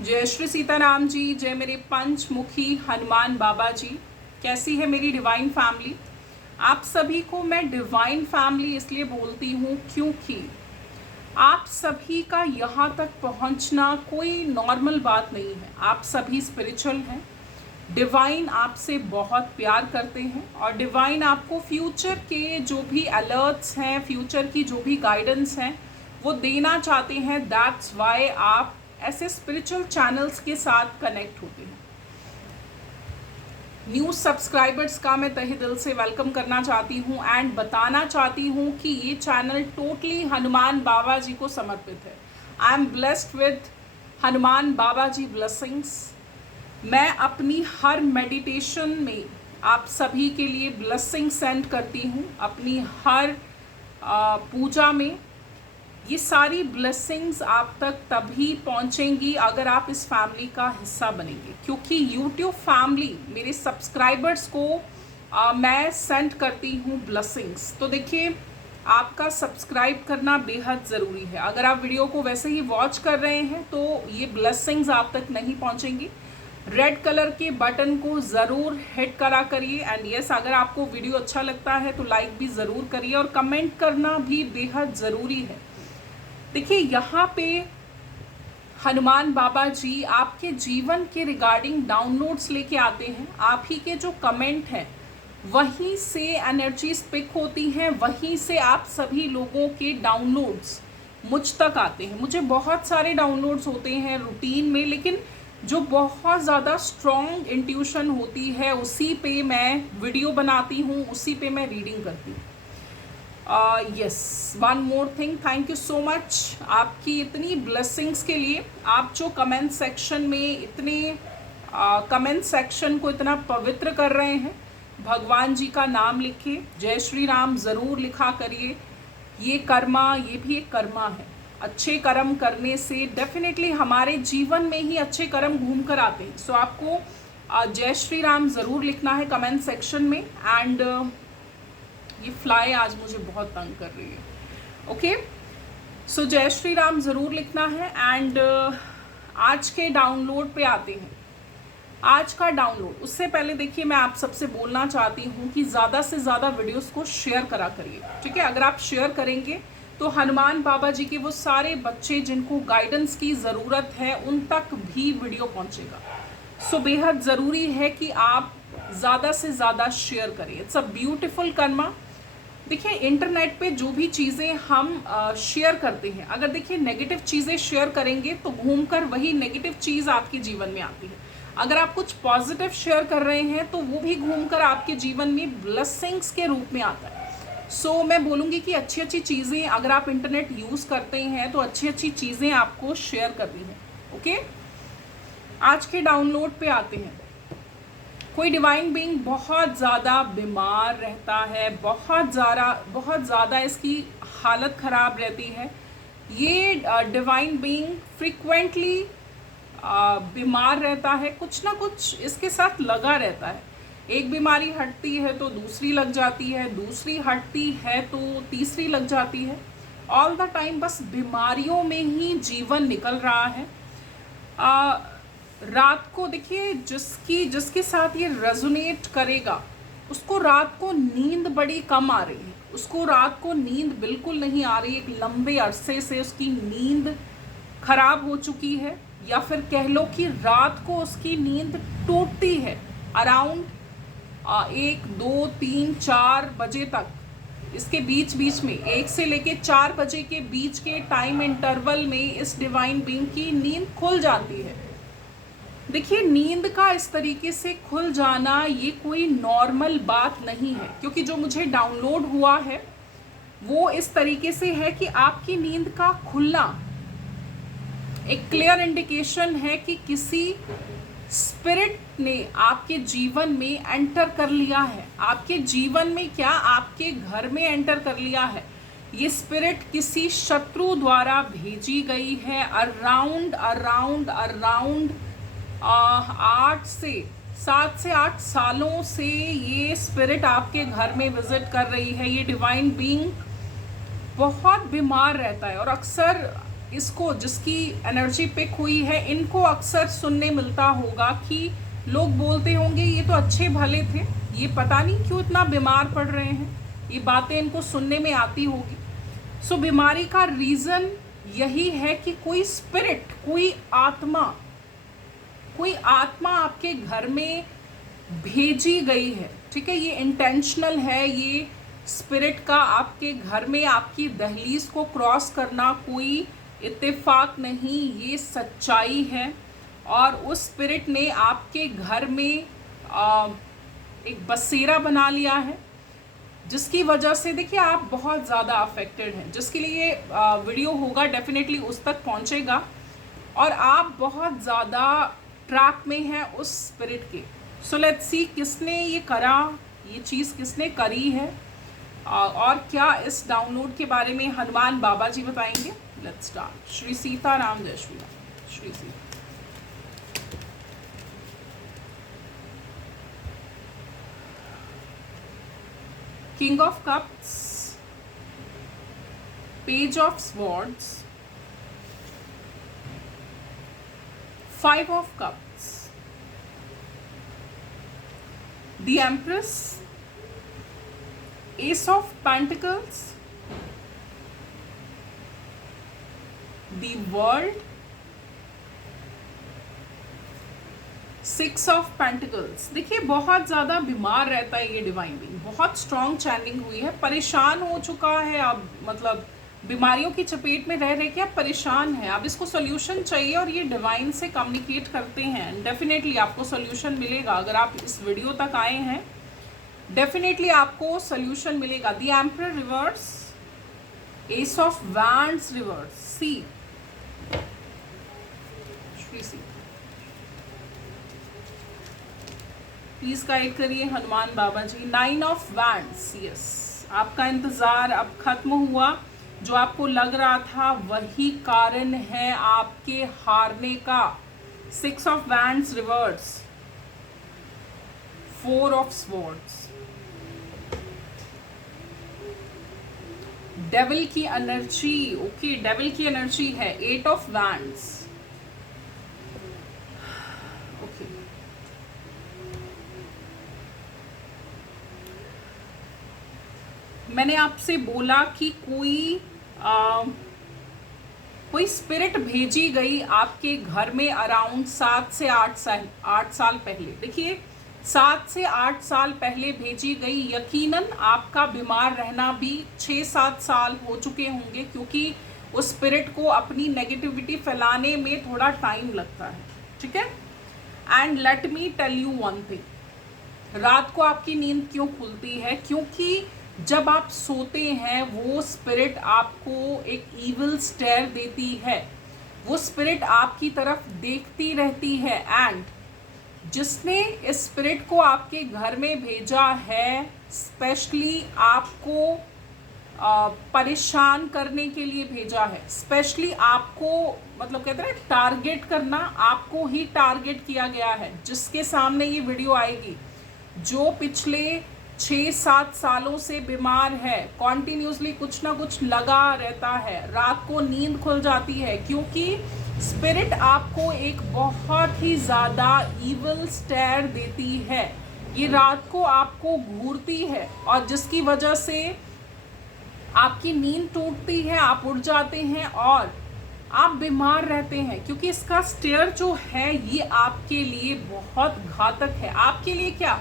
जय श्री सीताराम जी, जय मेरे पंचमुखी हनुमान बाबा जी। कैसी है मेरी डिवाइन फैमिली? आप सभी को मैं डिवाइन फैमिली इसलिए बोलती हूँ क्योंकि आप सभी का यहाँ तक पहुँचना कोई नॉर्मल बात नहीं है। आप सभी स्पिरिचुअल हैं। डिवाइन आपसे बहुत प्यार करते हैं और डिवाइन आपको फ्यूचर के जो भी अलर्ट्स हैं, फ्यूचर की जो भी गाइडेंस हैं, वो देना चाहते हैं। दैट्स वाई आप ऐसे स्पिरिचुअल चैनल्स के साथ कनेक्ट होते हैं। न्यू सब्सक्राइबर्स का मैं तहे दिल से वेलकम करना चाहती हूँ एंड बताना चाहती हूँ कि ये चैनल टोटली हनुमान बाबा जी को समर्पित है। I am blessed with Hanuman Baba ji blessings. मैं अपनी हर मेडिटेशन में आप सभी के लिए ब्लेसिंग सेंड करती हूँ। अपनी हर पूजा में ये सारी ब्लेसिंग्स आप तक तभी पहुंचेंगी अगर आप इस फैमिली का हिस्सा बनेंगे, क्योंकि YouTube फैमिली मेरे सब्सक्राइबर्स को मैं सेंड करती हूँ ब्लेसिंग्स। तो देखिए, आपका सब्सक्राइब करना बेहद ज़रूरी है। अगर आप वीडियो को वैसे ही वॉच कर रहे हैं तो ये ब्लेसिंग्स आप तक नहीं पहुँचेंगी। रेड कलर के बटन को ज़रूर हिट करा करिए एंड यस, अगर आपको वीडियो अच्छा लगता है तो लाइक भी ज़रूर करिए और कमेंट करना भी बेहद ज़रूरी है। देखिए, यहाँ पे हनुमान बाबा जी आपके जीवन के रिगार्डिंग डाउनलोड्स लेके आते हैं। आप ही के जो कमेंट हैं वहीं से एनर्जीज पिक होती हैं, वहीं से आप सभी लोगों के डाउनलोड्स मुझ तक आते हैं। मुझे बहुत सारे डाउनलोड्स होते हैं रूटीन में, लेकिन जो बहुत ज़्यादा स्ट्रॉन्ग इंट्यूशन होती है उसी पे मैं वीडियो बनाती हूँ, उसी पे मैं रीडिंग करती हूँ। Yes, one more thing, thank you so much आपकी इतनी ब्लेसिंग्स के लिए। आप जो कमेंट सेक्शन में इतने कमेंट सेक्शन को इतना पवित्र कर रहे हैं, भगवान जी का नाम लिखे, जय श्री राम ज़रूर लिखा करिए। ये कर्मा, ये भी एक कर्मा है। अच्छे कर्म करने से डेफिनेटली हमारे जीवन में ही अच्छे कर्म घूम कर आते हैं। सो आपको जय श्री राम ज़रूर लिखना है कमेंट सेक्शन में। एंड ये फ्लाई आज मुझे बहुत तंग कर रही है। ओके, सो जय श्री राम ज़रूर लिखना है। एंड आज के डाउनलोड पे आते हैं। आज का डाउनलोड, उससे पहले देखिए, मैं आप सबसे बोलना चाहती हूँ कि ज़्यादा से ज़्यादा वीडियोस को शेयर करा करिए, ठीक है? अगर आप शेयर करेंगे तो हनुमान बाबा जी के वो सारे बच्चे जिनको गाइडेंस की ज़रूरत है उन तक भी वीडियो पहुँचेगा। सो बेहद ज़रूरी है कि आप ज़्यादा से ज़्यादा शेयर करें। It's a beautiful Karma. देखिए, इंटरनेट पे जो भी चीज़ें हम शेयर करते हैं, अगर देखिए नेगेटिव चीज़ें शेयर करेंगे तो घूमकर वही नेगेटिव चीज़ आपके जीवन में आती है। अगर आप कुछ पॉजिटिव शेयर कर रहे हैं तो वो भी घूमकर आपके जीवन में ब्लेसिंग्स के रूप में आता है। सो मैं बोलूँगी कि अच्छी अच्छी चीज़ें, अगर आप इंटरनेट यूज़ करते हैं तो अच्छी अच्छी चीज़ें आपको शेयर करनी है। ओके, आज के डाउनलोड पे आते हैं। कोई डिवाइन बीइंग बहुत ज़्यादा बीमार रहता है, बहुत ज़्यादा इसकी हालत ख़राब रहती है। ये डिवाइन बीइंग फ्रिक्वेंटली बीमार रहता है, कुछ ना कुछ इसके साथ लगा रहता है। एक बीमारी हटती है तो दूसरी लग जाती है, दूसरी हटती है तो तीसरी लग जाती है। ऑल द टाइम बस बीमारियों में ही जीवन निकल रहा है। रात को देखिए, जिसके साथ ये रेजोनेट करेगा उसको रात को नींद बड़ी कम आ रही है, उसको रात को नींद बिल्कुल नहीं आ रही। एक लंबे अरसे से उसकी नींद खराब हो चुकी है, या फिर कह लो कि रात को उसकी नींद टूटती है अराउंड 1, 2, 3, 4 बजे तक। इसके बीच में 1 से लेके 4 बजे के बीच के टाइम इंटरवल में इस डिवाइन बीइंग की नींद खुल जाती है। देखिए, नींद का इस तरीके से खुल जाना ये कोई नॉर्मल बात नहीं है, क्योंकि जो मुझे डाउनलोड हुआ है वो इस तरीके से है कि आपकी नींद का खुलना एक क्लियर इंडिकेशन है कि किसी स्पिरिट ने आपके जीवन में एंटर कर लिया है। आपके जीवन में क्या, आपके घर में एंटर कर लिया है। ये स्पिरिट किसी शत्रु द्वारा भेजी गई है। अराउंड 7 से 8 सालों से ये स्पिरिट आपके घर में विजिट कर रही है। ये डिवाइन बीइंग बहुत बीमार रहता है और अक्सर इसको जिसकी एनर्जी पिक हुई है, इनको अक्सर सुनने मिलता होगा कि लोग बोलते होंगे ये तो अच्छे भले थे, ये पता नहीं क्यों इतना बीमार पड़ रहे हैं, ये बातें इनको सुनने में आती होगी। सो बीमारी का रीज़न यही है कि कोई स्पिरिट, कोई आत्मा आपके घर में भेजी गई है। ठीक है, ये इंटेंशनल है, ये स्पिरिट का आपके घर में आपकी दहलीज को क्रॉस करना कोई इत्तेफाक नहीं, ये सच्चाई है। और उस स्पिरिट ने आपके घर में एक बसेरा बना लिया है, जिसकी वजह से देखिए आप बहुत ज़्यादा अफेक्टेड हैं। जिसके लिए वीडियो होगा डेफिनेटली उस तक पहुंचेगा, और आप बहुत ज़्यादा ट्रैप में हैं उस स्पिरिट के। सो लेट्स सी किसने ये करा, ये चीज़ किसने करी है, और क्या इस डाउनलोड के बारे में हनुमान बाबा जी बताएंगे। Let's start. श्री सीताराम, जय Shri Ram. Shri Sita. King of Cups, Page of Swords, Five of Cups, the Empress, Ace of Pentacles, the World, six of pentacles. देखिए बहुत ज़्यादा बीमार रहता है ये डिवाइन बीइंग, बहुत स्ट्रॉन्ग चैनलिंग हुई है, परेशान हो चुका है अब, मतलब बीमारियों की चपेट में रह के अब परेशान है। अब इसको सोल्यूशन चाहिए और ये डिवाइन से कम्युनिकेट करते हैं। डेफिनेटली आपको सोल्यूशन मिलेगा, अगर आप इस वीडियो तक आए हैं डेफिनेटली आपको सोल्यूशन मिलेगा। The emperor reverse, ace of wands reverse, सी श्री सी। प्लीज गाइड करिए हनुमान बाबा ji. Nine of wands, yes, आपका इंतजार अब खत्म हुआ। जो आपको लग रहा था वही कारण है आपके हारने का। Six of wands reverse, four of swords, devil की एनर्जी, ओके डेविल की एनर्जी है। एट ऑफ वैंड्स, ओके मैंने आपसे बोला कि कोई स्पिरिट भेजी गई आपके घर में अराउंड 7 से 8 साल पहले। देखिए 7 से 8 साल पहले भेजी गई। यकीनन आपका बीमार रहना भी 6-7 साल हो चुके होंगे, क्योंकि उस स्पिरिट को अपनी नेगेटिविटी फैलाने में थोड़ा टाइम लगता है। ठीक है, and let me tell you one thing, रात को आपकी नींद क्यों खुलती है? क्योंकि जब आप सोते हैं वो स्पिरिट आपको एक इविल स्टेयर देती है, वो स्पिरिट आपकी तरफ देखती रहती है। एंड जिसने इस स्पिरिट को आपके घर में भेजा है स्पेशली आपको परेशान करने के लिए भेजा है, स्पेशली आपको, मतलब कहते हैं टारगेट करना, आपको ही टारगेट किया गया है। जिसके सामने ये वीडियो आएगी, जो पिछले 6-7 सालों से बीमार है, कॉन्टिन्यूसली कुछ ना कुछ लगा रहता है, रात को नींद खुल जाती है, क्योंकि स्पिरिट आपको एक बहुत ही ज़्यादा इविल स्टेयर देती है। ये रात को आपको घूरती है और जिसकी वजह से आपकी नींद टूटती है, आप उठ जाते हैं और आप बीमार रहते हैं, क्योंकि इसका स्टेयर जो है ये आपके लिए बहुत घातक है। आपके लिए क्या,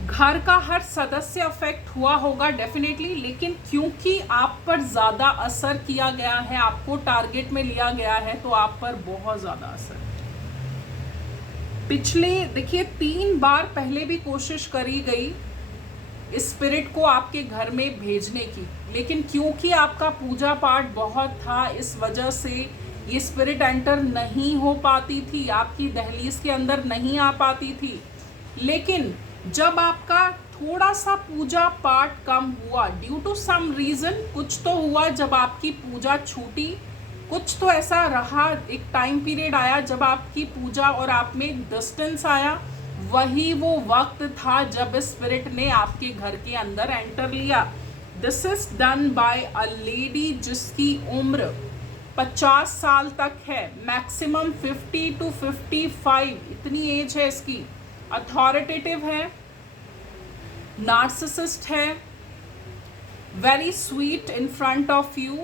घर का हर सदस्य अफेक्ट हुआ होगा डेफिनेटली, लेकिन क्योंकि आप पर ज़्यादा असर किया गया है, आपको टारगेट में लिया गया है, तो आप पर बहुत ज़्यादा असर। पिछले देखिए 3 बार पहले भी कोशिश करी गई इस स्पिरिट को आपके घर में भेजने की, लेकिन क्योंकि आपका पूजा पाठ बहुत था, इस वजह से ये स्पिरिट एंटर नहीं हो पाती थी, आपकी दहलीज के अंदर नहीं आ पाती थी। लेकिन जब आपका थोड़ा सा पूजा पाठ कम हुआ, ड्यू टू सम रीज़न, कुछ तो हुआ जब आपकी पूजा छूटी, कुछ तो ऐसा रहा, एक टाइम पीरियड आया जब आपकी पूजा और आप में डिस्टेंस आया, वही वो वक्त था जब स्पिरिट ने आपके घर के अंदर एंटर लिया। This is done by a lady जिसकी उम्र 50 साल तक है, मैक्सिमम 50 to 55 इतनी एज है इसकी। अथॉरिटेटिव है, नार्सिसिस्ट है, very sweet in front of you,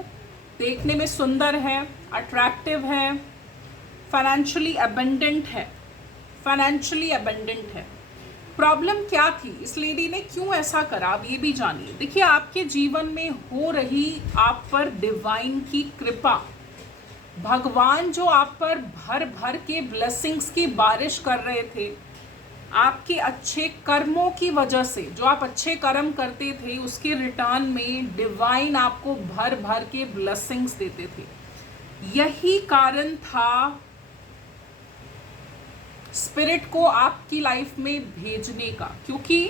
देखने में सुंदर है, अट्रैक्टिव है, फाइनेंशियली अबंडेंट है, फाइनेंशियली अबंडेंट है। प्रॉब्लम क्या थी, इस लेडी ने क्यों ऐसा करा, आप ये भी जानिए। देखिए, आपके जीवन में हो रही आप पर डिवाइन की कृपा, भगवान जो आप पर भर भर के ब्लेसिंग्स की बारिश कर रहे थे, आपके अच्छे कर्मों की वजह से, जो आप अच्छे कर्म करते थे उसके रिटर्न में डिवाइन आपको भर भर के ब्लेसिंग्स देते थे। यही कारण था स्पिरिट को आपकी लाइफ में भेजने का, क्योंकि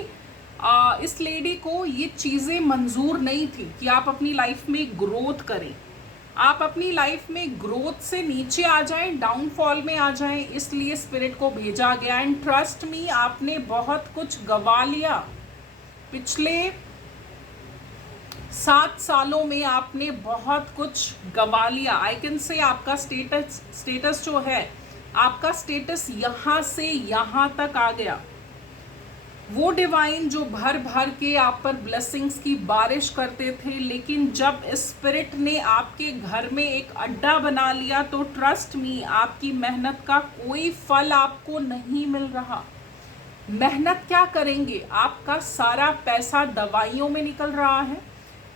इस लेडी को ये चीज़ें मंजूर नहीं थी कि आप अपनी लाइफ में ग्रोथ करें, आप अपनी लाइफ में ग्रोथ से नीचे आ जाएं, डाउनफॉल में आ जाएं, इसलिए स्पिरिट को भेजा गया। एंड ट्रस्ट मी, आपने बहुत कुछ गवा लिया पिछले 7 सालों में, आपने बहुत कुछ गवा लिया। आई कैन से आपका स्टेटस जो है, आपका स्टेटस यहाँ से यहाँ तक आ गया। वो डिवाइन जो भर भर के आप पर ब्लेसिंग्स की बारिश करते थे, लेकिन जब स्पिरिट ने आपके घर में एक अड्डा बना लिया तो ट्रस्ट मी, आपकी मेहनत का कोई फल आपको नहीं मिल रहा। मेहनत क्या करेंगे, आपका सारा पैसा दवाइयों में निकल रहा है,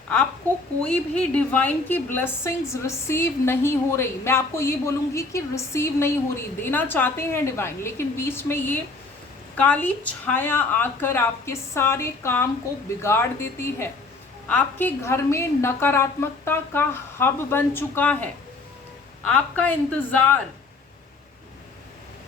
आपको कोई भी डिवाइन की ब्लेसिंग्स रिसीव नहीं हो रही। मैं आपको ये बोलूँगी कि रिसीव नहीं हो रही, देना चाहते हैं डिवाइन, लेकिन बीच में ये काली छाया आकर आपके सारे काम को बिगाड़ देती है। आपके घर में नकारात्मकता का हब बन चुका है। आपका इंतज़ार,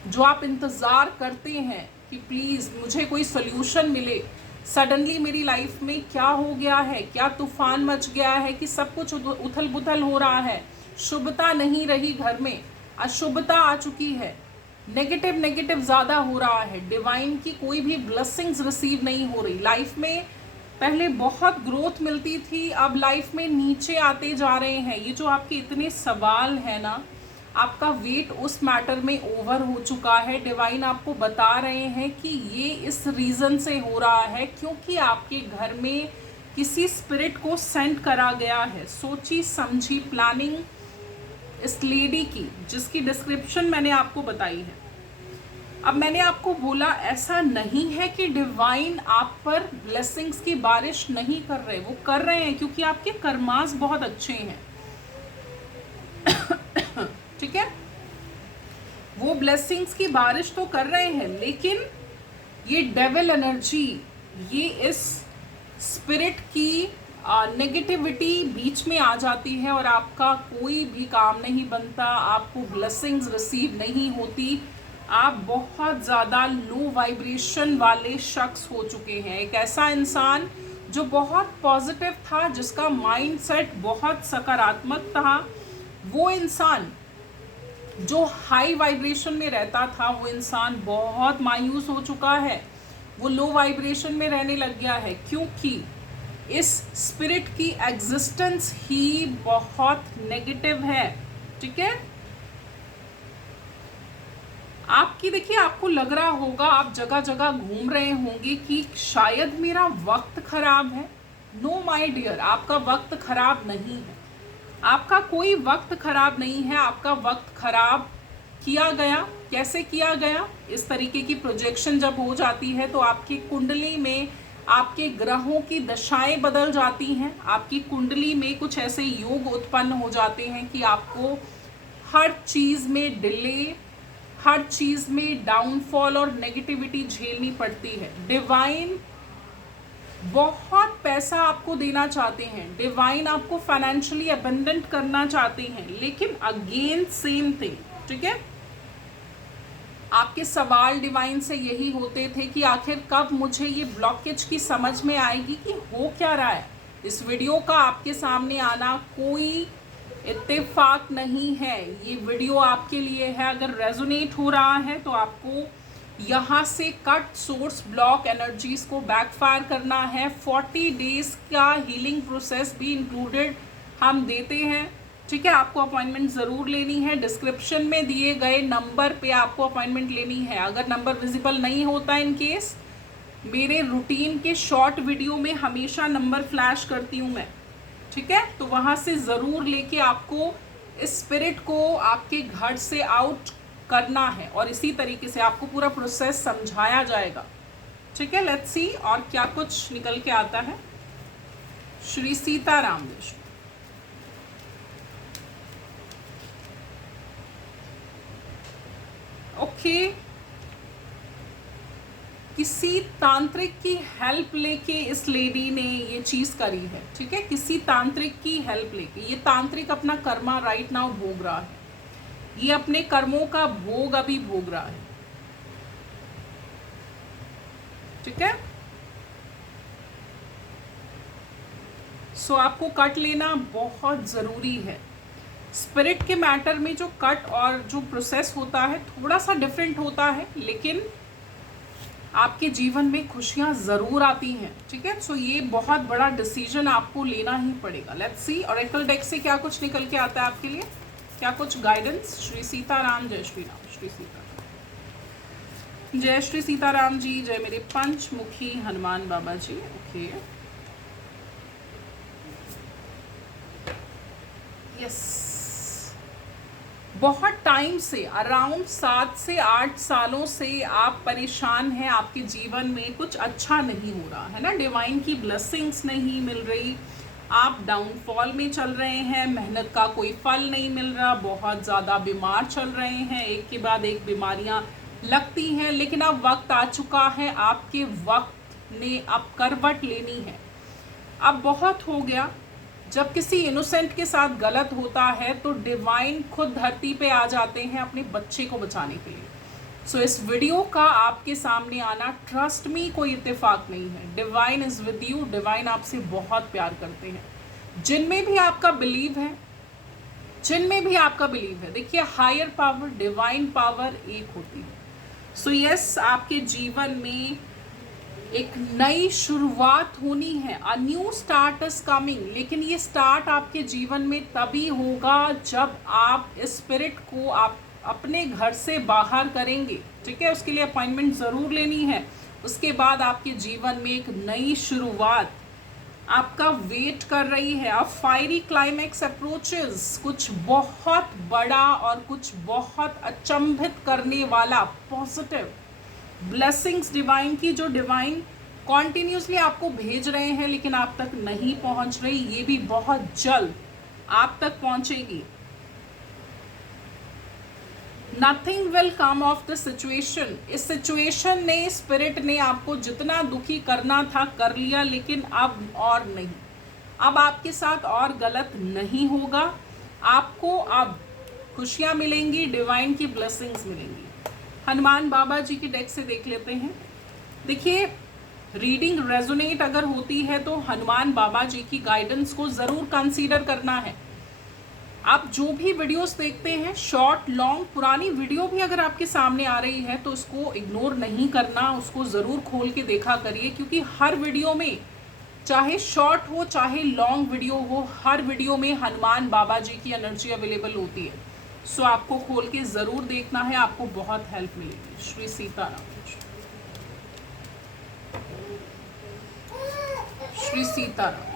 जो आप इंतज़ार करते हैं कि प्लीज़ मुझे कोई सल्यूशन मिले, सडनली मेरी लाइफ में क्या हो गया है, क्या तूफान मच गया है कि सब कुछ उथल पुथल हो रहा है, शुभता नहीं रही घर में, अशुभता आ चुकी है, नेगेटिव ज़्यादा हो रहा है, डिवाइन की कोई भी ब्लेसिंग्स रिसीव नहीं हो रही। लाइफ में पहले बहुत ग्रोथ मिलती थी, अब लाइफ में नीचे आते जा रहे हैं। ये जो आपके इतने सवाल है ना, आपका वेट उस मैटर में ओवर हो चुका है। डिवाइन आपको बता रहे हैं कि ये इस रीज़न से हो रहा है क्योंकि आपके घर में किसी स्पिरिट को सेंड करा गया है। सोची समझी प्लानिंग इस लेडी की, जिसकी डिस्क्रिप्शन मैंने आपको बताई है। अब मैंने आपको बोला ऐसा नहीं है कि डिवाइन आप पर ब्लेसिंग्स की बारिश नहीं कर रहे, वो कर रहे हैं क्योंकि आपके कर्मास बहुत अच्छे हैं। ठीक है, वो ब्लेसिंग्स की बारिश तो कर रहे हैं, लेकिन ये डेविल एनर्जी, ये इस स्पिरिट की नेगेटिविटी बीच में आ जाती है और आपका कोई भी काम नहीं बनता, आपको ब्लेसिंग्स रिसीव नहीं होती। आप बहुत ज़्यादा लो वाइब्रेशन वाले शख्स हो चुके हैं। एक ऐसा इंसान जो बहुत पॉजिटिव था, जिसका माइंडसेट बहुत सकारात्मक था, वो इंसान जो हाई वाइब्रेशन में रहता था, वो इंसान बहुत मायूस हो चुका है, वो लो वाइब्रेशन में रहने लग गया है, क्योंकि इस स्पिरिट की एग्जिस्टेंस ही बहुत नेगेटिव है। ठीक है, आपकी देखिए, आपको लग रहा होगा, आप जगह जगह घूम रहे होंगे कि शायद मेरा वक्त खराब है। नो माय डियर, आपका वक्त खराब नहीं है, आपका कोई वक्त खराब नहीं है। आपका वक्त खराब किया गया, कैसे किया गया? इस तरीके की प्रोजेक्शन जब हो जाती है तो आपकी कुंडली में आपके ग्रहों की दशाएं बदल जाती हैं, आपकी कुंडली में कुछ ऐसे योग उत्पन्न हो जाते हैं कि आपको हर चीज़ में डिले, हर चीज़ में डाउनफॉल और नेगेटिविटी झेलनी पड़ती है। डिवाइन बहुत पैसा आपको देना चाहते हैं, डिवाइन आपको फाइनेंशियली अबंडेंट करना चाहते हैं, लेकिन अगेन सेम थिंग। ठीक है, आपके सवाल डिवाइन से यही होते थे कि आखिर कब मुझे ये ब्लॉकेज की समझ में आएगी कि हो क्या रहा है। इस वीडियो का आपके सामने आना कोई इत्तेफाक नहीं है, ये वीडियो आपके लिए है। अगर रेजोनेट हो रहा है तो आपको यहाँ से कट सोर्स ब्लॉक एनर्जीज को बैकफायर करना है। 40 डेज का हीलिंग प्रोसेस भी इंक्लूडेड हम देते हैं। ठीक है, आपको अपॉइंटमेंट ज़रूर लेनी है। डिस्क्रिप्शन में दिए गए नंबर पे आपको अपॉइंटमेंट लेनी है। अगर नंबर विजिबल नहीं होता इन केस, मेरे रूटीन के शॉर्ट वीडियो में हमेशा नंबर फ्लैश करती हूँ मैं, ठीक है, तो वहाँ से ज़रूर लेके आपको इस स्पिरिट को आपके घर से आउट करना है और इसी तरीके से आपको पूरा प्रोसेस समझाया जाएगा। ठीक है, लेट्स सी और क्या कुछ निकल के आता है। श्री सीताराम विष्णु। ओके, किसी तांत्रिक की हेल्प लेके इस लेडी ने ये चीज़ करी है। ठीक है, किसी तांत्रिक की हेल्प लेके ये तांत्रिक अपना कर्मा राइट नाउ भोग रहा है। ये अपने कर्मों का भोग अभी भोग रहा है। ठीक है, सो आपको कट लेना बहुत ज़रूरी है। स्पिरिट के मैटर में जो कट और जो प्रोसेस होता है थोड़ा सा डिफरेंट होता है, लेकिन आपके जीवन में खुशियां ज़रूर आती हैं। ठीक है, सो ये बहुत बड़ा डिसीजन आपको लेना ही पड़ेगा। लेट्स सी ऑरेकल डेक से क्या कुछ निकल के आता है आपके लिए, क्या कुछ गाइडेंस। श्री सीताराम, जय श्री राम। श्री सीताराम, जय श्री सीताराम जी, जय मेरे पंचमुखी हनुमान बाबा जी। ओके, यस, बहुत टाइम से, अराउंड 7 से 8 सालों से आप परेशान हैं। आपके जीवन में कुछ अच्छा नहीं हो रहा है ना, डिवाइन की ब्लेसिंग्स नहीं मिल रही, आप डाउनफॉल में चल रहे हैं, मेहनत का कोई फल नहीं मिल रहा, बहुत ज़्यादा बीमार चल रहे हैं, एक के बाद एक बीमारियां लगती हैं। लेकिन अब वक्त आ चुका है, आपके वक्त ने अब करवट लेनी है। अब बहुत हो गया। जब किसी इनोसेंट के साथ गलत होता है तो डिवाइन खुद धरती पे आ जाते हैं अपने बच्चे को बचाने के लिए। सो इस वीडियो का आपके सामने आना, ट्रस्ट मी, कोई इत्तेफाक नहीं है। Divine is with you. Divine आपसे बहुत प्यार करते हैं। जिनमें भी आपका बिलीव है, जिनमें भी आपका बिलीव है, देखिए हायर पावर, डिवाइन पावर एक होती है। सो यस, आपके जीवन में एक नई शुरुआत होनी है। A new start is coming. लेकिन ये स्टार्ट आपके जीवन में तभी होगा जब आप स्पिरिट को आप अपने घर से बाहर करेंगे। ठीक है, उसके लिए अपॉइंटमेंट ज़रूर लेनी है। उसके बाद आपके जीवन में एक नई शुरुआत आपका वेट कर रही है। अब फायरी क्लाइमैक्स अप्रोचेस, कुछ बहुत बड़ा और कुछ बहुत अचंभित करने वाला पॉजिटिव ब्लेसिंग्स डिवाइन की, जो डिवाइन कॉन्टिन्यूसली आपको भेज रहे हैं लेकिन आप तक नहीं पहुंच रही, ये भी बहुत जल्द आप तक पहुंचेगी। Nothing will come of the situation. इस सिचुएशन ने, स्पिरिट ने आपको जितना दुखी करना था कर लिया, लेकिन अब और नहीं। अब आपके साथ और गलत नहीं होगा। आपको अब खुशियां मिलेंगी, डिवाइन की ब्लेसिंग्स मिलेंगी। हनुमान बाबा जी के डेक से देख लेते हैं। देखिए, रीडिंग रेजोनेट अगर होती है तो हनुमान बाबा जी की गाइडेंस को ज़रूर कंसीडर करना है। आप जो भी वीडियोस देखते हैं, शॉर्ट, लॉन्ग, पुरानी वीडियो भी अगर आपके सामने आ रही है तो उसको इग्नोर नहीं करना, उसको ज़रूर खोल के देखा करिए, क्योंकि हर वीडियो में, चाहे शॉर्ट हो चाहे लॉन्ग वीडियो हो, हर वीडियो में हनुमान बाबा जी की एनर्जी अवेलेबल होती है। सो आपको खोल के ज़रूर देखना है, आपको बहुत हेल्प मिलेगी। श्री सीताराम, श्री सीताराम।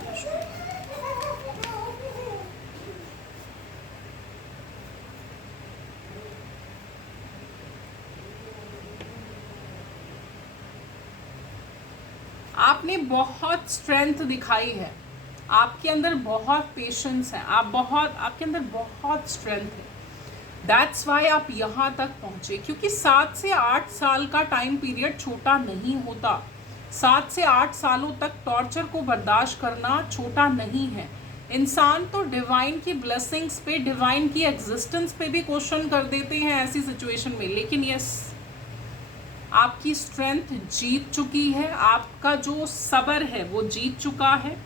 आपने बहुत स्ट्रेंथ दिखाई है, आपके अंदर बहुत पेशेंस है, आपके अंदर बहुत स्ट्रेंथ है। दैट्स वाई आप यहाँ तक पहुँचे, क्योंकि 7 से 8 साल का टाइम पीरियड छोटा नहीं होता। 7 से 8 सालों तक टॉर्चर को बर्दाश्त करना छोटा नहीं है। इंसान तो डिवाइन की ब्लेसिंग्स पे, डिवाइन की एग्जिस्टेंस पे भी क्वेश्चन कर देते हैं ऐसी सिचुएशन में। लेकिन यस, आपकी स्ट्रेंथ जीत चुकी है, आपका जो सब्र है वो जीत चुका है।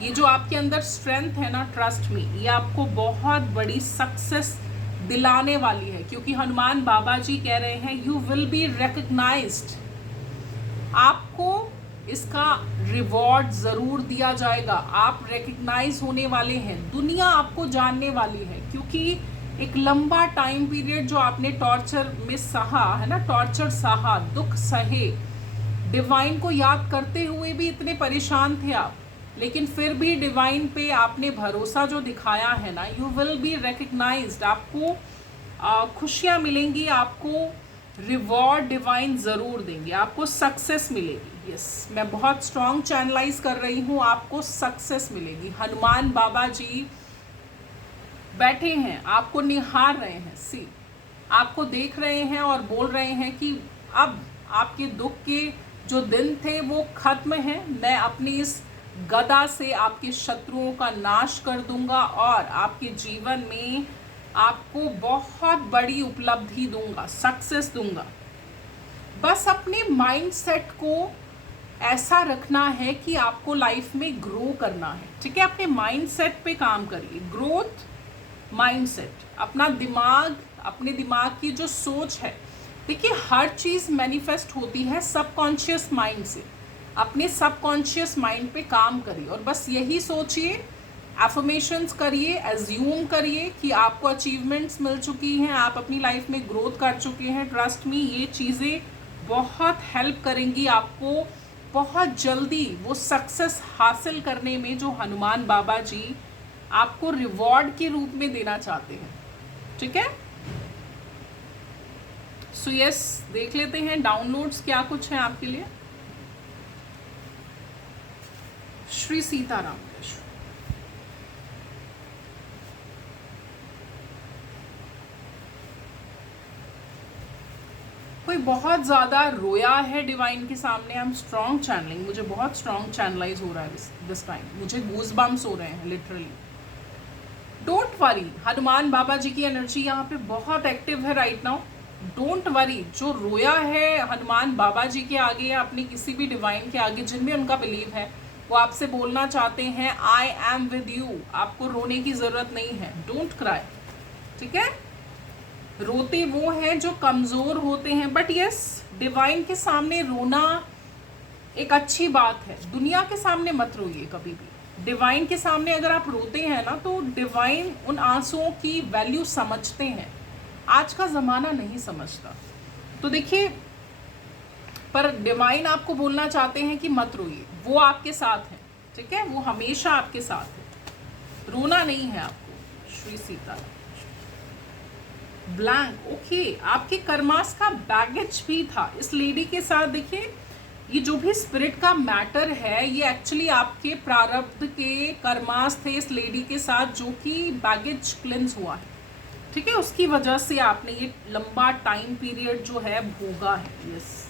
ये जो आपके अंदर स्ट्रेंथ है ना, ट्रस्ट में, ये आपको बहुत बड़ी सक्सेस दिलाने वाली है, क्योंकि हनुमान बाबा जी कह रहे हैं यू विल बी रिकग्नाइज्ड। आपको इसका रिवॉर्ड ज़रूर दिया जाएगा। आप रिकग्नाइज होने वाले हैं, दुनिया आपको जानने वाली है, क्योंकि एक लंबा टाइम पीरियड जो आपने टॉर्चर में सहा है ना, टॉर्चर सहा, दुख सहे, डिवाइन को याद करते हुए भी इतने परेशान थे आप, लेकिन फिर भी डिवाइन पे आपने भरोसा जो दिखाया है ना, यू विल बी रिकग्नाइज्ड। आपको खुशियाँ मिलेंगी, आपको रिवॉर्ड डिवाइन ज़रूर देंगे, आपको सक्सेस मिलेगी। यस, मैं बहुत स्ट्रॉन्ग चैनलाइज कर रही हूँ, आपको सक्सेस मिलेगी। हनुमान बाबा जी बैठे हैं, आपको निहार रहे हैं, सी आपको देख रहे हैं और बोल रहे हैं कि अब आपके दुख के जो दिन थे वो खत्म हैं। मैं अपनी इस गदा से आपके शत्रुओं का नाश कर दूंगा और आपके जीवन में आपको बहुत बड़ी उपलब्धि दूंगा, सक्सेस दूंगा। बस अपने माइंडसेट को ऐसा रखना है कि आपको लाइफ में ग्रो करना है, ठीक है। अपने माइंडसेट पे काम करिए, ग्रोथ माइंडसेट, अपना दिमाग, अपने दिमाग की जो सोच है। देखिए, हर चीज़ मैनिफेस्ट होती है सबकॉन्शियस माइंड से। अपने सबकॉन्शियस माइंड पे काम करिए और बस यही सोचिए, एफर्मेशंस करिए, एज्यूम करिए कि आपको अचीवमेंट्स मिल चुकी हैं, आप अपनी लाइफ में ग्रोथ कर चुके हैं। ट्रस्ट मी, ये चीज़ें बहुत हेल्प करेंगी आपको बहुत जल्दी वो सक्सेस हासिल करने में जो हनुमान बाबा जी आपको रिवॉर्ड के रूप में देना चाहते हैं, ठीक है। सो यस, देख लेते हैं डाउनलोड्स क्या कुछ है आपके लिए। श्री सीताराम। कोई बहुत ज़्यादा रोया है डिवाइन के सामने। आई एम स्ट्रॉन्ग चैनलिंग, मुझे बहुत स्ट्रॉन्ग चैनलाइज हो रहा है दिस टाइम, मुझे गूज बम्स हो रहे हैं लिटरली। डोंट वरी, हनुमान बाबा जी की एनर्जी यहाँ पे बहुत एक्टिव है राइट नाउ। डोंट वरी, जो रोया है हनुमान बाबा जी के आगे या अपनी किसी भी डिवाइन के आगे जिनमें उनका बिलीव है, वो आपसे बोलना चाहते हैं आई एम विद यू। आपको रोने की ज़रूरत नहीं है, डोंट क्राई, ठीक है। रोते वो हैं जो कमज़ोर होते हैं, बट यस, डिवाइन के सामने रोना एक अच्छी बात है। दुनिया के सामने मत रोइए कभी भी। डिवाइन के सामने अगर आप रोते हैं ना, तो डिवाइन उन आंसुओं की वैल्यू समझते हैं। आज का ज़माना नहीं समझता। तो देखिए, पर डिवाइन आपको बोलना चाहते हैं कि मत रोइए, वो आपके साथ हैं, ठीक है। वो हमेशा आपके साथ है, रोना नहीं है आपको। श्री सीताराम। ब्लैंक, ओके, आपके कर्मास का बैगेज भी था इस लेडी के साथ। देखिए, ये जो भी स्पिरिट का मैटर है, ये एक्चुअली आपके प्रारब्ध के कर्मास थे इस लेडी के साथ, जो कि बैगेज क्लिंस हुआ है, ठीक है। उसकी वजह से आपने ये लंबा टाइम पीरियड जो है भोगा है। Yes,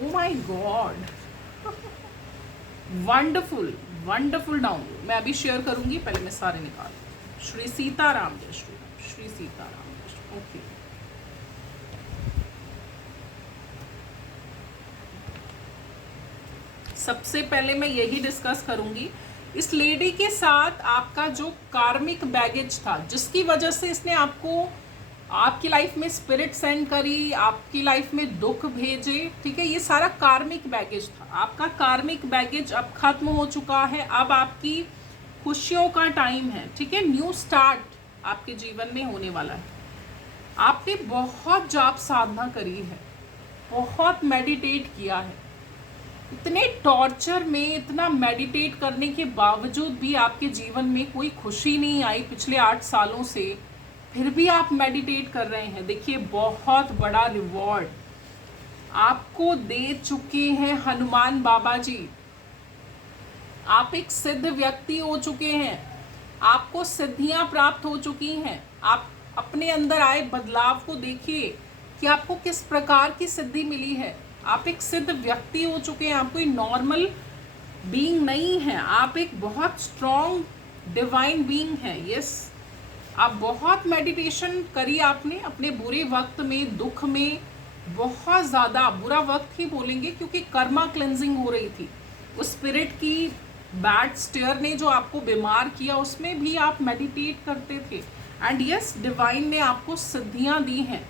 oh my God, wonderful wonderful download. मैं अभी शेयर करूंगी, पहले मैं सारे निकाल। श्री सीताराम, जय श्री राम। श्री सीताराम, ओके। सबसे पहले मैं यही डिस्कस करूंगी, इस लेडी के साथ आपका जो कार्मिक बैगेज था, जिसकी वजह से इसने आपको आपकी लाइफ में स्पिरिट सेंड करी, आपकी लाइफ में दुख भेजे, ठीक है। ये सारा कार्मिक बैगेज था। आपका कार्मिक बैगेज अब खत्म हो चुका है, अब आपकी खुशियों का टाइम है, ठीक है। न्यू स्टार्ट आपके जीवन में होने वाला है। आपने बहुत जाप साधना करी है, बहुत मेडिटेट किया है। इतने टॉर्चर में इतना मेडिटेट करने के बावजूद भी आपके जीवन में कोई खुशी नहीं आई पिछले 8 सालों से, फिर भी आप मेडिटेट कर रहे हैं। देखिए, बहुत बड़ा रिवॉर्ड आपको दे चुके हैं हनुमान बाबा जी। आप एक सिद्ध व्यक्ति हो चुके हैं, आपको सिद्धियां प्राप्त हो चुकी हैं। आप अपने अंदर आए बदलाव को देखिए कि आपको किस प्रकार की सिद्धि मिली है। आप एक सिद्ध व्यक्ति हो चुके हैं, आप कोई नॉर्मल बीइंग नहीं है, आप एक बहुत स्ट्रॉन्ग डिवाइन बीइंग है। यस, आप बहुत मेडिटेशन करी आपने अपने बुरे वक्त में, दुख में, बहुत ज़्यादा बुरा वक्त ही बोलेंगे, क्योंकि कर्मा क्लेंजिंग हो रही थी। उस स्पिरिट की बैड स्टेयर ने जो आपको बीमार किया, उसमें भी आप मेडिटेट करते थे। एंड यस, डिवाइन ने आपको सिद्धियां दी हैं।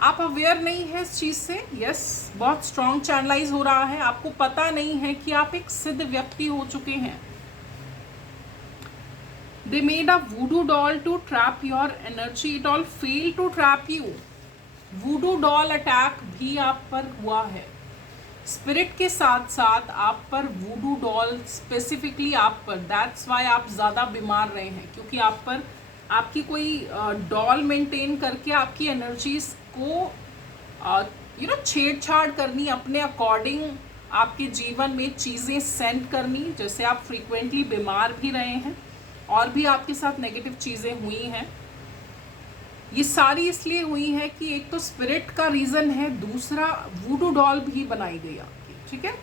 आप अवेयर नहीं है इस चीज़ से, यस, बहुत स्ट्रॉन्ग चैनलाइज हो रहा है, आपको पता नहीं है कि आप एक सिद्ध व्यक्ति हो चुके हैं। They made a voodoo doll to trap your energy. It all failed to trap you. voodoo doll attack भी आप पर हुआ है। स्पिरिट के साथ साथ आप पर voodoo doll स्पेसिफिकली आप पर, दैट्स वाई आप ज़्यादा बीमार रहे हैं, क्योंकि आप पर आपकी कोई डॉल मेंटेन करके आपकी एनर्जीज को छेड़छाड़ करनी, अपने अकॉर्डिंग आपके जीवन में चीज़ें सेंड करनी। जैसे आप फ्रीक्वेंटली बीमार भी रहे हैं और भी आपके साथ नेगेटिव चीज़ें हुई हैं। ये सारी इसलिए हुई है कि एक तो स्पिरिट का रीज़न है, दूसरा वूडू डॉल भी बनाई गई आपकी, ठीक है।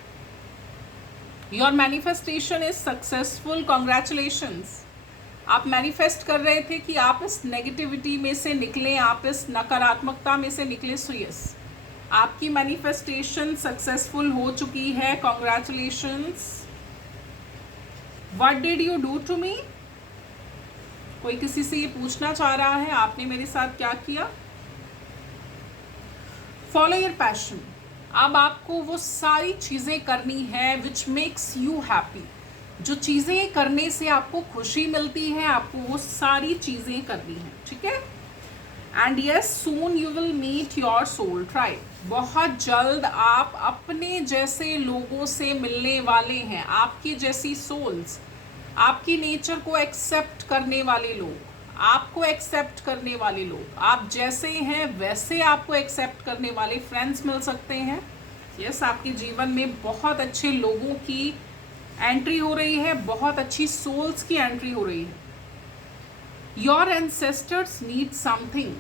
Your manifestation is successful, congratulations. आप मैनिफेस्ट कर रहे थे कि आप इस नेगेटिविटी में से निकलें, आप इस नकारात्मकता में से निकले। सो यस, आपकी मैनिफेस्टेशन सक्सेसफुल हो चुकी है, congratulations. What did you do to me? कोई किसी से ये पूछना चाह रहा है आपने मेरे साथ क्या किया? Follow your passion. अब आपको वो सारी चीज़ें करनी है विच मेक्स यू हैप्पी, जो चीज़ें करने से आपको खुशी मिलती है, आपको वो सारी चीज़ें करनी है, ठीक है। And yes, soon you will meet your soul tribe. बहुत जल्द आप अपने जैसे लोगों से मिलने वाले हैं, आपकी जैसी सोल्स, आपकी नेचर को एक्सेप्ट करने वाले लोग, आपको एक्सेप्ट करने वाले लोग, आप जैसे हैं वैसे आपको एक्सेप्ट करने वाले फ्रेंड्स मिल सकते हैं। यस, आपके जीवन में बहुत अच्छे लोगों की एंट्री हो रही है, बहुत अच्छी सोल्स की एंट्री हो रही है। Your ancestors need something.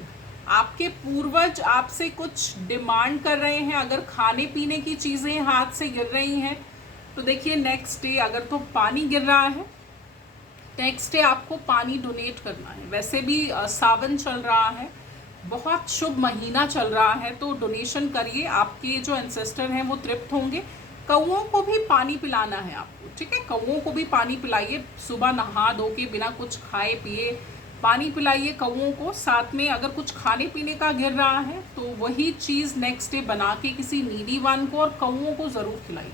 आपके पूर्वज आपसे कुछ डिमांड कर रहे हैं। अगर खाने पीने की चीज़ें हाथ से गिर रही हैं तो देखिए नेक्स्ट डे, अगर तो पानी गिर रहा है नेक्स्ट डे आपको पानी डोनेट करना है। वैसे भी सावन चल रहा है, बहुत शुभ महीना चल रहा है, तो डोनेशन करिए, आपके जो एंसेस्टर हैं वो तृप्त होंगे। कौओं को भी पानी पिलाना है आपको, ठीक है। कौओं को भी पानी पिलाइए, सुबह नहा धो के बिना कुछ खाए पिए पानी पिलाइए कौओं को। साथ में अगर कुछ खाने पीने का गिर रहा है तो वही चीज़ नेक्स्ट डे बना के किसी नीडी वन को और कौओं को ज़रूर खिलाइए।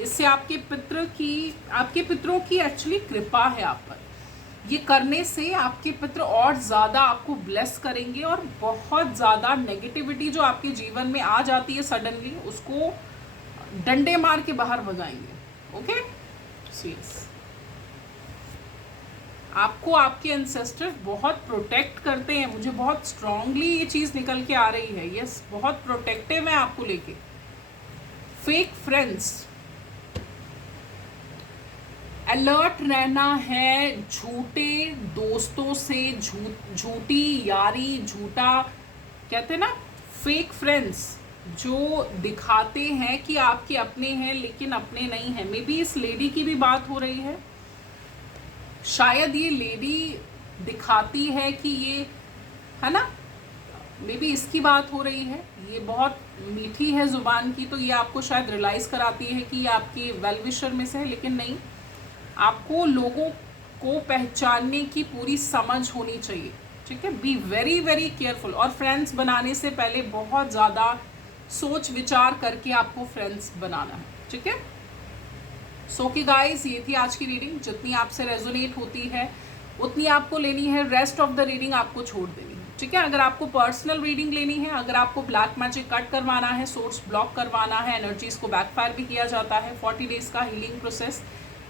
इससे आपके पितरों की एक्चुअली कृपा है आप पर। ये करने से आपके पितर और ज़्यादा आपको ब्लेस करेंगे और बहुत ज़्यादा नेगेटिविटी जो आपके जीवन में आ जाती है सडनली, उसको डंडे मार के बाहर भगाएंगे। Okay, serious. आपको आपके एंसेस्टर बहुत प्रोटेक्ट करते हैं। मुझे बहुत स्ट्रांगली ये चीज़ निकल के आ रही है। यस, बहुत प्रोटेक्टिव है आपको लेके। फेक फ्रेंड्स, अलर्ट रहना है झूठे दोस्तों से, झूठी यारी, झूठा कहते हैं ना फेक फ्रेंड्स, जो दिखाते हैं कि आपके अपने हैं लेकिन अपने नहीं हैं। मे बी इस लेडी की भी बात हो रही है, शायद ये लेडी दिखाती है कि ये है ना, मे बी इसकी बात हो रही है। ये बहुत मीठी है ज़ुबान की, तो ये आपको शायद रियलाइज़ कराती है कि ये आपकी वेल विशर में से है, लेकिन नहीं, आपको लोगों को पहचानने की पूरी समझ होनी चाहिए, ठीक है। Be very very careful. और फ्रेंड्स बनाने से पहले बहुत ज़्यादा सोच विचार करके आपको फ्रेंड्स बनाना है, ठीक है। सो कि गाइस, ये थी आज की रीडिंग। जितनी आपसे रेजोनेट होती है उतनी आपको लेनी है, रेस्ट ऑफ द रीडिंग आपको छोड़ देनी है, ठीक है। अगर आपको पर्सनल रीडिंग लेनी है, अगर आपको ब्लैक मैजिक कट करवाना है, सोर्स ब्लॉक करवाना है, एनर्जीज को बैकफायर भी किया जाता है, 40 डेज का हीलिंग प्रोसेस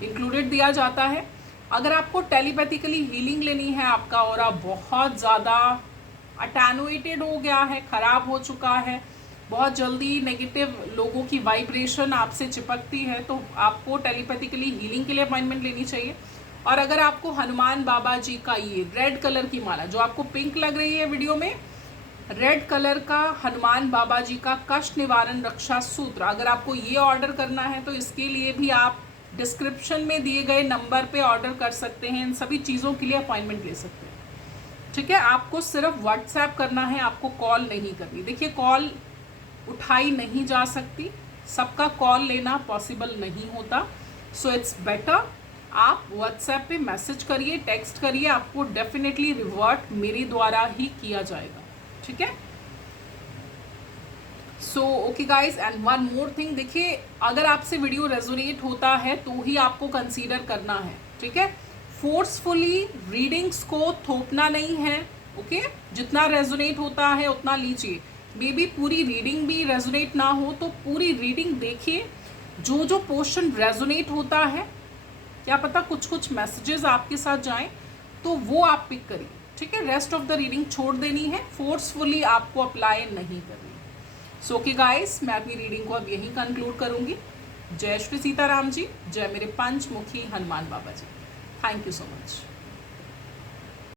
इंक्लूडेड दिया जाता है। अगर आपको टेलीपैथिकली हीलिंग लेनी है, आपका ऑरा बहुत ज़्यादा अटेनुएटेड हो गया है, ख़राब हो चुका है, बहुत जल्दी नेगेटिव लोगों की वाइब्रेशन आपसे चिपकती है, तो आपको टेलीपैथिकली हीलिंग के लिए अपॉइंटमेंट लेनी चाहिए। और अगर आपको हनुमान बाबा जी का ये रेड कलर की माला, जो आपको पिंक लग रही है वीडियो में, रेड कलर का हनुमान बाबा जी का कष्ट निवारण रक्षा सूत्र, अगर आपको ये ऑर्डर करना है तो इसके लिए भी आप डिस्क्रिप्शन में दिए गए नंबर पे ऑर्डर कर सकते हैं। इन सभी चीज़ों के लिए अपॉइंटमेंट ले सकते हैं, ठीक है। आपको सिर्फ व्हाट्सएप करना है, आपको कॉल नहीं करनी। देखिए, कॉल उठाई नहीं जा सकती, सबका कॉल लेना पॉसिबल नहीं होता। सो इट्स बेटर आप व्हाट्सएप पे मैसेज करिए, टेक्स्ट करिए, आपको डेफिनेटली रिवर्ट मेरे द्वारा ही किया जाएगा, ठीक है। So okay guys, and one more thing, देखिए अगर आपसे वीडियो रेजोनेट होता है तो ही आपको कंसीडर करना है, ठीक है। फोर्सफुली रीडिंग्स को थोपना नहीं है, ओके जितना रेजोनेट होता है उतना लीजिए। मे बी पूरी रीडिंग भी रेजोनेट ना हो तो पूरी रीडिंग देखिए, जो जो पोर्शन रेजोनेट होता है, क्या पता कुछ कुछ मैसेजेस आपके साथ जाएं तो वो आप पिक करिए, ठीक है। रेस्ट ऑफ द रीडिंग छोड़ देनी है, फोर्सफुली आपको अप्लाई नहीं करनी। सो ओके गाइस, मैं अपनी रीडिंग को अब यहीं कंक्लूड करूंगी। जय श्री सीताराम जी, जय मेरे पंचमुखी हनुमान बाबा ji. Thank you so much.